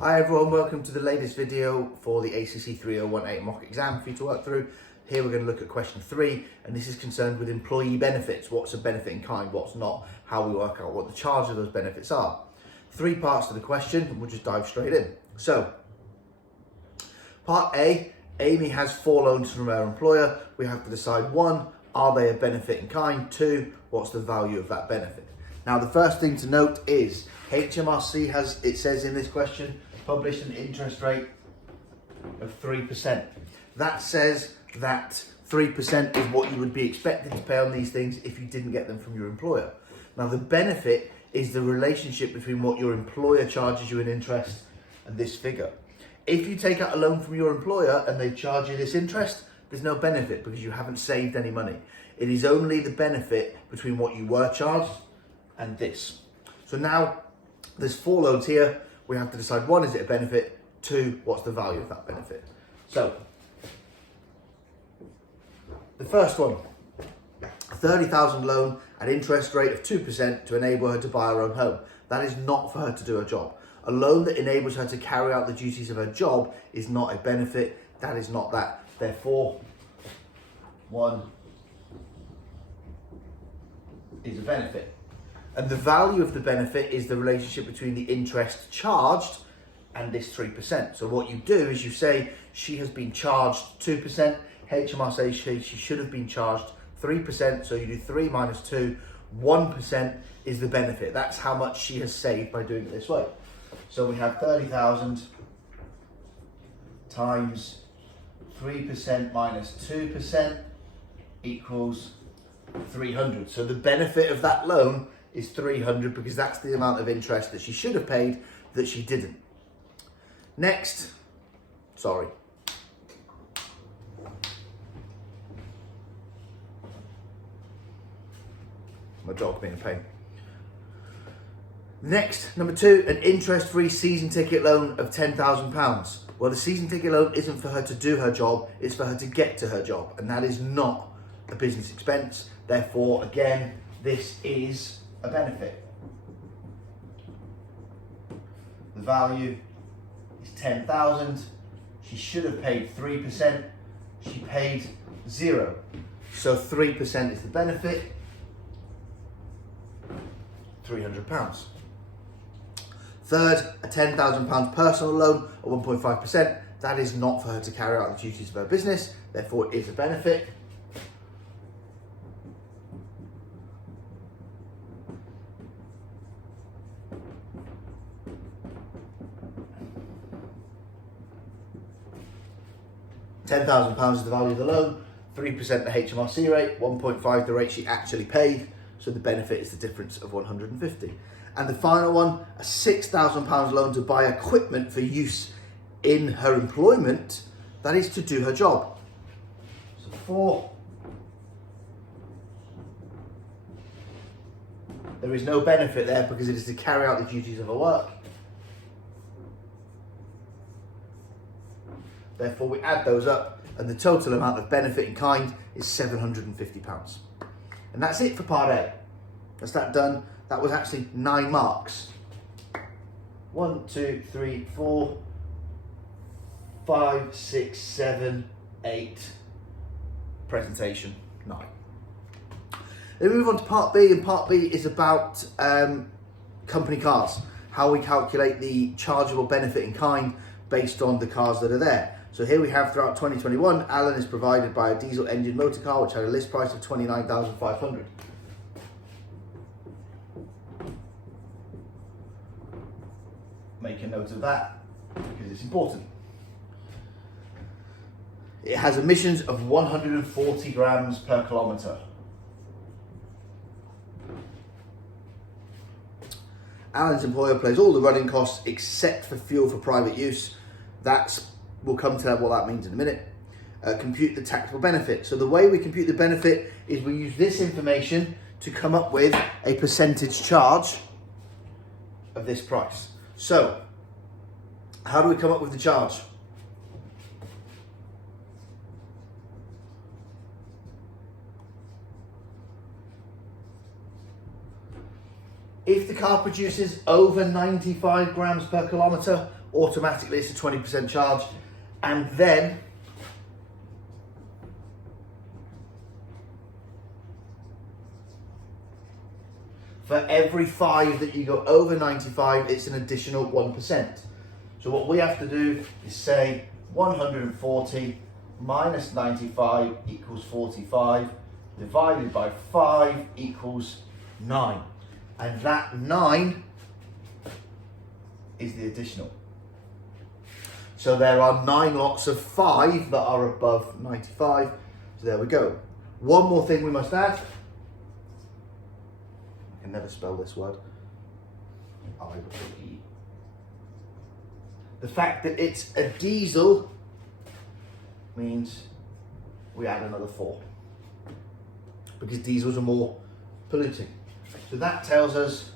Hi everyone, welcome to the latest video for the ACC3018 Mock exam for you to work through. Here we're going to look at question 3, and this is concerned with employee benefits. What's a benefit in kind, what's not, how we work out what the charge of those benefits are. 3 parts to the question, and we'll just dive straight in. So, part A, Amy has 4 loans from her employer. We have to decide 1, are they a benefit in kind? 2, what's the value of that benefit? Now, the first thing to note is HMRC has, it says in this question, published an interest rate of 3%. That says that 3% is what you would be expected to pay on these things if you didn't get them from your employer. Now, the benefit is the relationship between what your employer charges you in interest and this figure. If you take out a loan from your employer and they charge you this interest, there's no benefit because you haven't saved any money. It is only the benefit between what you were charged and this. So now there's 4 loans here. We have to decide 1, is it a benefit? 2, what's the value of that benefit? So the first one, 30,000 loan at interest rate of 2% to enable her to buy her own home. That is not for her to do her job. A loan that enables her to carry out the duties of her job is not a benefit. That is not that. Therefore, 1 is a benefit. And the value of the benefit is the relationship between the interest charged and this 3%. So what you do is you say she has been charged 2%, HMRC says she should have been charged 3%, so you do 3 minus 2, 1% is the benefit. That's how much she has saved by doing it this way. So we have 30,000 times 3% minus 2% equals 300. So the benefit of that loan is 300 because that's the amount of interest that she should have paid that she didn't. Next, my dog being a pain. Next, number 2, an interest-free season ticket loan of £10,000. Well, the season ticket loan isn't for her to do her job, it's for her to get to her job, and that is not a business expense. Therefore, again, this is a benefit. The value is 10,000. She should have paid 3%. She paid 0. So 3% is the benefit. £300. Third, a £10,000 personal loan of 1.5%. That is not for her to carry out the duties of her business. Therefore, it is a benefit. £10,000 is the value of the loan, 3% the HMRC rate, 1.5 the rate she actually paid, so the benefit is the difference of 150. And the final one, a £6,000 loan to buy equipment for use in her employment, that is to do her job. So 4, there is no benefit there because it is to carry out the duties of her work. Therefore, we add those up, and the total amount of benefit in kind is £750. And that's it for part A. That's that done. That was actually 9 marks. 1, 2, 3, 4, 5, 6, 7, 8. Presentation 9. Then we move on to part B, and part B is about company cars. How we calculate the chargeable benefit in kind based on the cars that are there. So here we have throughout 2021, Alan is provided by a diesel engine motor car which had a list price of $29,500. Make a note of that because it's important. It has emissions of 140 grams per kilometre. Alan's employer pays all the running costs except for fuel for private use. We'll come to what that means in a minute. Compute the taxable benefit. So the way we compute the benefit is we use this information to come up with a percentage charge of this price. So how do we come up with the charge? If the car produces over 95 grams per kilometre, automatically it's a 20% charge. And then for every 5 that you go over 95, it's an additional 1%. So what we have to do is say 140 minus 95 equals 45, divided by 5 equals 9. And that 9 is the additional. So there are 9 lots of 5 that are above 95. So there we go. One more thing we must add. I can never spell this word. I-E. The fact that it's a diesel means we add another 4. Because diesels are more polluting. So that tells us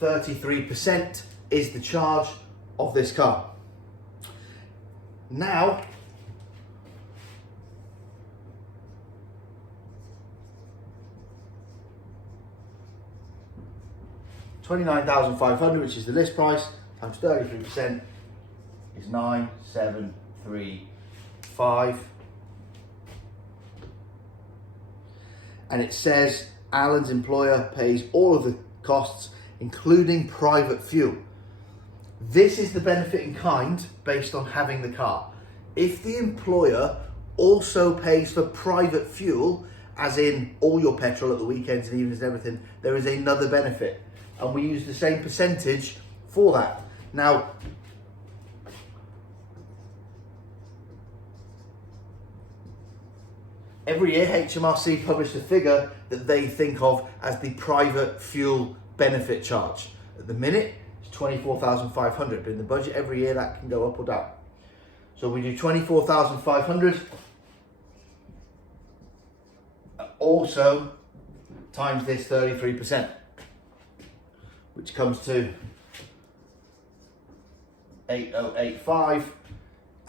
33% is the charge of this car. Now, $29,500, which is the list price, times 33% is 9,735. And it says Alan's employer pays all of the costs, including private fuel. This is the benefit in kind based on having the car. If the employer also pays for private fuel, as in all your petrol at the weekends and evenings and everything, there is another benefit. And we use the same percentage for that. Now, every year HMRC publish a figure that they think of as the private fuel benefit charge. At the minute, it's 24,500, but in the budget every year that can go up or down. So we do 24,500, also times this 33%, which comes to 8,085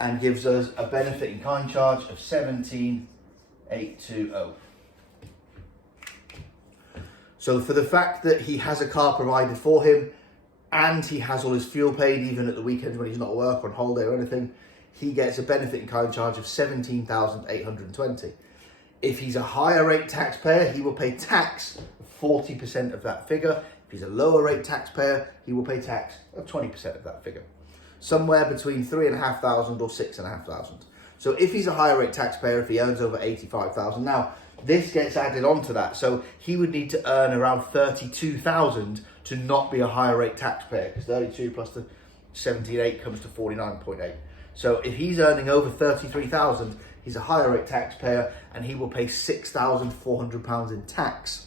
and gives us a benefit in kind charge of 17,820. So for the fact that he has a car provided for him and he has all his fuel paid, even at the weekends when he's not at work or on holiday or anything, he gets a benefit in kind charge of 17,820. If he's a higher rate taxpayer, he will pay tax of 40% of that figure. If he's a lower rate taxpayer, he will pay tax of 20% of that figure. Somewhere between 3,500 or 6,500. So if he's a higher rate taxpayer, if he earns over 85,000, now this gets added on to that. So he would need to earn around 32,000 to not be a higher rate taxpayer, because 32 plus the 17.8 comes to 49.8. So if he's earning over 33,000, he's a higher rate taxpayer and he will pay £6,400 in tax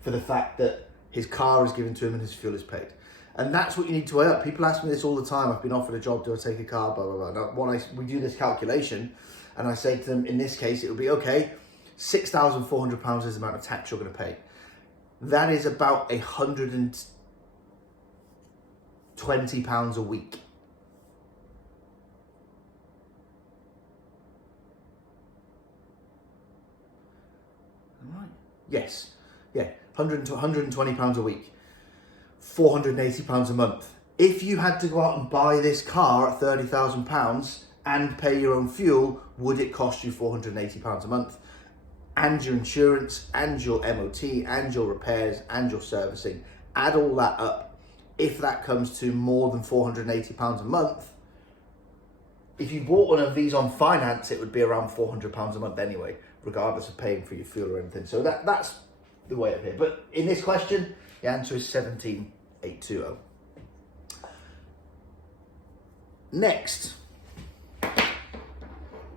for the fact that his car is given to him and his fuel is paid. And that's what you need to weigh up. People ask me this all the time. I've been offered a job, do I take a car, blah, blah, blah. Now, we do this calculation and I say to them, in this case, it will be, okay, £6,400 is the amount of tax you're going to pay. That is about £120 a week. Right. Yes. Yeah. £120 a week. £480 a month. If you had to go out and buy this car at £30,000 and pay your own fuel, would it cost you £480 a month? And your insurance, and your MOT, and your repairs, and your servicing. Add all that up. If that comes to more than £480 a month, if you bought one of these on finance, it would be around £400 a month anyway, regardless of paying for your fuel or anything. So that's the way up here. But in this question, the answer is 17,820. Next,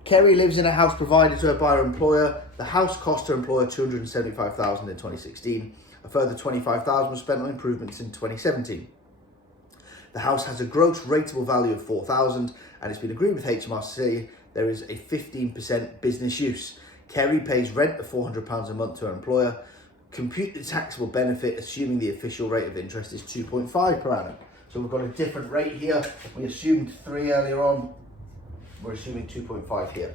Kerry lives in a house provided to her by her employer. The house cost her employer $275,000 in 2016. A further $25,000 was spent on improvements in 2017. The house has a gross rateable value of $4,000 and it's been agreed with HMRC there is a 15% business use. Kerry pays rent of £400 a month to her employer. Compute the taxable benefit, assuming the official rate of interest is 2.5 per annum. So we've got a different rate here. We assumed 3 earlier on. We're assuming 2.5 here.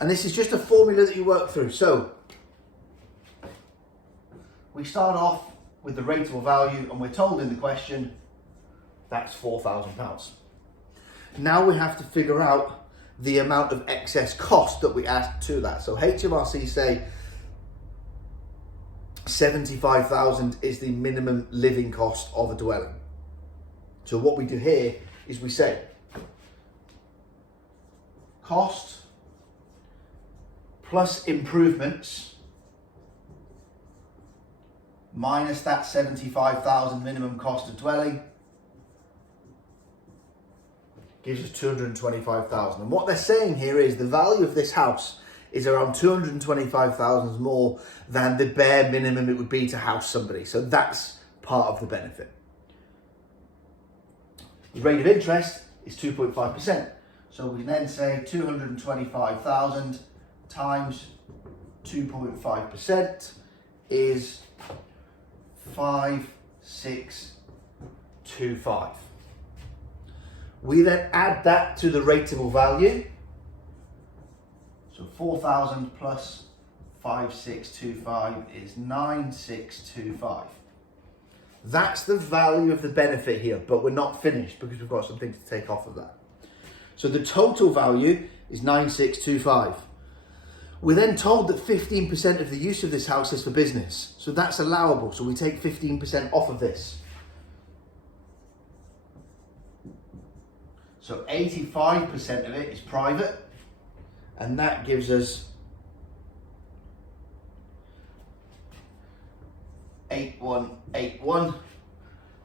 And this is just a formula that you work through. So we start off with the rateable value, and we're told in the question that's £4,000. Now we have to figure out the amount of excess cost that we add to that. So HMRC say 75,000 is the minimum living cost of a dwelling. So what we do here is we say cost plus improvements minus that 75,000 minimum cost of dwelling gives us 225,000. And what they're saying here is the value of this house is around 225,000 more than the bare minimum it would be to house somebody. So that's part of the benefit. The rate of interest is 2.5%. So we can then say 225,000 times 2.5% is 5625. We then add that to the rateable value. So 4,000 plus 5625 is 9625. That's the value of the benefit here, but we're not finished because we've got something to take off of that. So the total value is 9625. We're then told that 15% of the use of this house is for business. So that's allowable. So we take 15% off of this. So 85% of it is private, and that gives us 8181.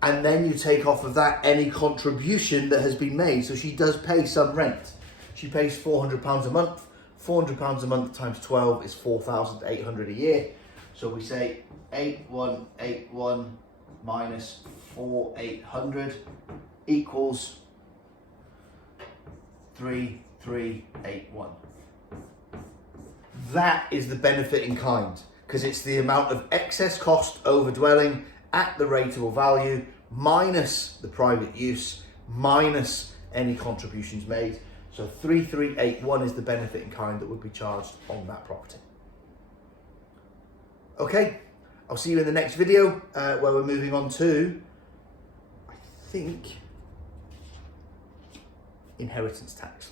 And then you take off of that any contribution that has been made. So she does pay some rent. She pays £400 a month. £400 a month times 12 is 4,800 a year. So we say 8181 minus 4,800 equals 3,381. That is the benefit in kind, because it's the amount of excess cost over dwelling at the rateable value minus the private use minus any contributions made. So 3,381 is the benefit in kind that would be charged on that property. Okay, I'll see you in the next video where we're moving on to, I think, inheritance tax.